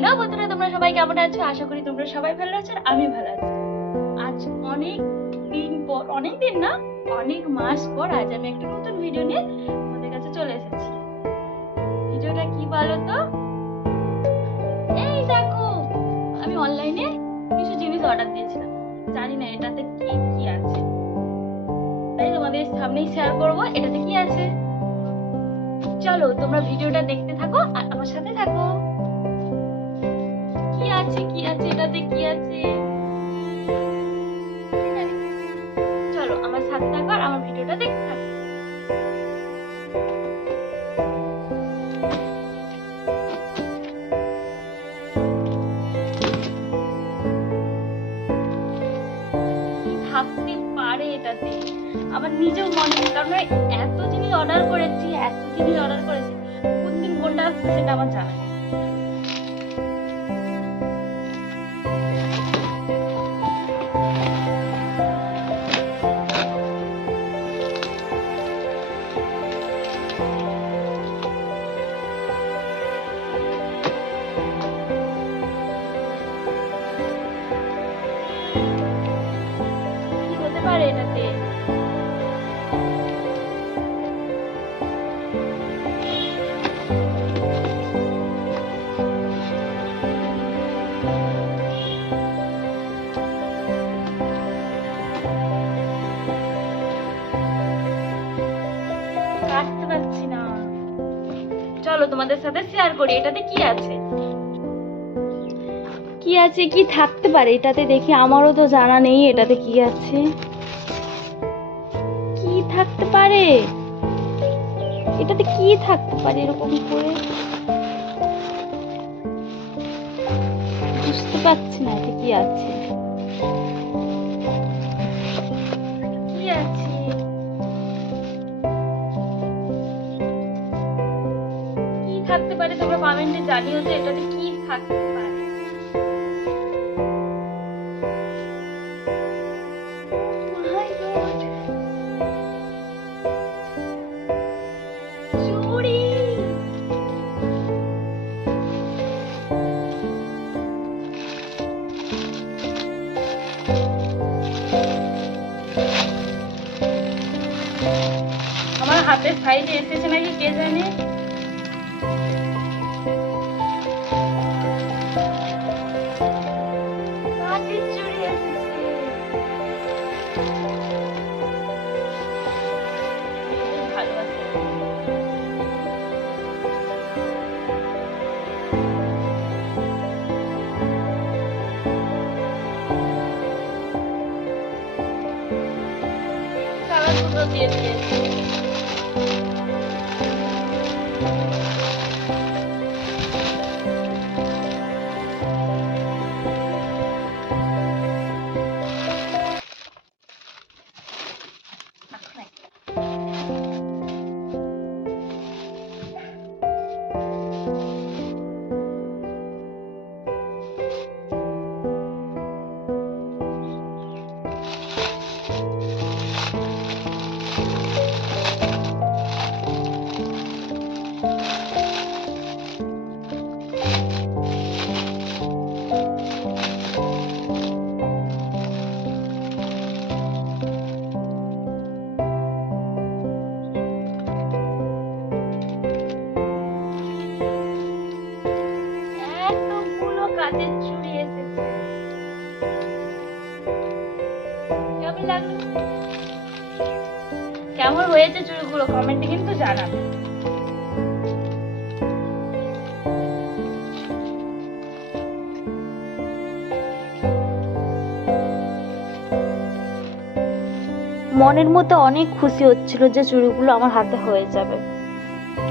Hello বন্ধুরা, তোমরা সবাই কেমন আছো? আশা করি তোমরা সবাই ভালো আছো আর আমি ভালো আছি। আজ অনেক দিন পর, অনেক দিন না, অনেক মাস পর আজ আমি একটা নতুন ভিডিও নিয়ে তোমাদের কাছে চলে এসেছি। ভিডিওটা কি বলো তো এই দেখো, আমি অনলাইনে কিছু জিনিস অর্ডার দিয়েছিলাম। জানি না এটাতে কি কি আছে। তাই তোমাদের সামনেই শেয়ার করব, এটাতে কি আছে? চলো, তোমরা ভিডিওটা দেখতে থাকো থাকতে পারে এটাতে। আবার নিজেও মনে কারণ এত জিনিস অর্ডার করেছি, এত জিনিস অর্ডার করেছি কোন দিন কোনটা আসবে সেটা আমার জানা নেই। তোমাদের সাথে শেয়ার করি, এটাতে কি আছে? কি আছে কি থাকতে পারে, এটাতে দেখি আমারও তো জানা নেই, এটাতে কি আছে? কি থাকতে পারে? এটাতে কি থাকতে পারে, এরকম করে? বুঝতে পারছি না এটা কি আছে? থাকতে পারে তোমরা কমেন্টে জানিও যে এটাতে কি থাকতে পারে। আমার হাতের সাইজে এসেছে নাকি কে জানে? ভালো আছে কেমন হয়েছে চুড়িগুলো কমেন্টে কিন্তু জানাবে। মনের মধ্যে অনেক খুশি হচ্ছিল যে চুড়িগুলো আমার হাতে হয়ে যাবে।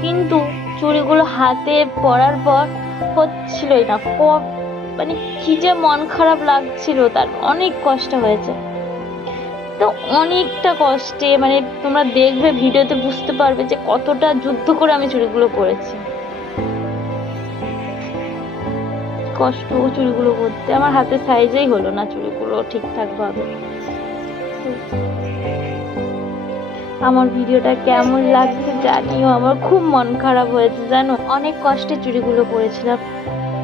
কিন্তু চুড়িগুলো হাতে পরার পর হচ্ছিলই না। মানে কি যে মন খারাপ লাগছিল তার। অনেক কষ্ট হয়েছে। তো অনেকটা কষ্টে মানে তোমরা দেখবে, ভিডিওতে বুঝতে পারবে যে কতটা যুদ্ধ করে আমি চুড়িগুলো পরেছি কষ্ট চুড়িগুলো করতে। আমার হাতের সাইজেই হলো না চুড়িগুলো ঠিকঠাক ভাবে আমার ভিডিওটা কেমন লাগছে জানিও। আমার খুব মন খারাপ হয়েছে, জানো? অনেক কষ্টে চুড়িগুলো পরেছিলাম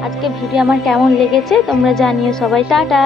আজকে ভিডিও আমার কেমন লেগেছে তোমরা জানিও সবাই। টাটা!